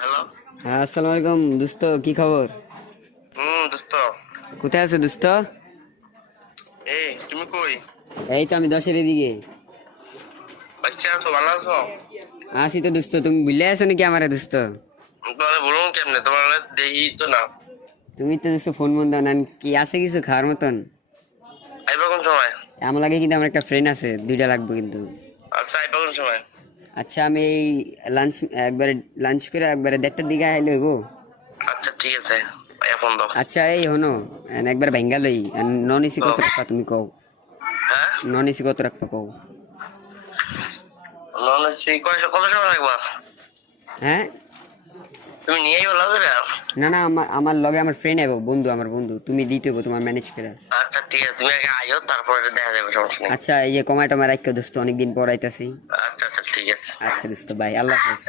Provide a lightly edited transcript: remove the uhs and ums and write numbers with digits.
Hello. হ্যাঁ, আসসালামু আলাইকুম দোস্ত, কি খবর? দোস্ত। কোথায় আছো দোস্ত? এই তুমি কই? এই তো আমি 10-এর এদিকে বাচ্চা আছো, ভালো আছো? আসি তো দোস্ত। তুমি ভুলে আছো নাকি আমারে দোস্ত? তোমার বলুন কেমনে, তোমার দেখি তো না। তুমি তো দোস্ত ফোন মন দাও না। কি আছে কিছু খাওয়ার মতন? আইবা কোন সময়? আমার লাগে কিন্তু আমার একটা ফ্রেন্ড আছে, 2টা লাগবে কিন্তু। আচ্ছা, আইবা কোন সময়? আচ্ছা, আমি এই লাঞ্চ একবারে লাঞ্চ করে একবারে 1:30টার দিকে আইলে হইব? আচ্ছা ঠিক আছে, ভাইয়া ফোন দাও। আচ্ছা এই হনো, একবার ভেঙ্গা লই। নন এসি তো কত রাখবা তুমি কও? হ্যাঁ, নন এসি কত রাখবা কও? নন সেই কত সময় লাগবা? হ্যাঁ, তুমি নিয়ে আইবা লাগে। না না, আমার লগে আমার ফ্রেন্ড আইবো, বন্ধু, আমার বন্ধু। তুমি দিতে হইব তোমার ম্যানেজ করে। আচ্ছা ঠিক আছে, তুমি আগে আইও, তারপরে দেখা যাবে, সমস্যা নেই। আচ্ছা, এই যে কমায় টমায় রাখো দোস্ত, অনেকদিন পর আইতাছি। আচ্ছা আচ্ছা ঠিক আছে। আচ্ছা দোস্ত, বাই, আল্লাহ হাফেজ।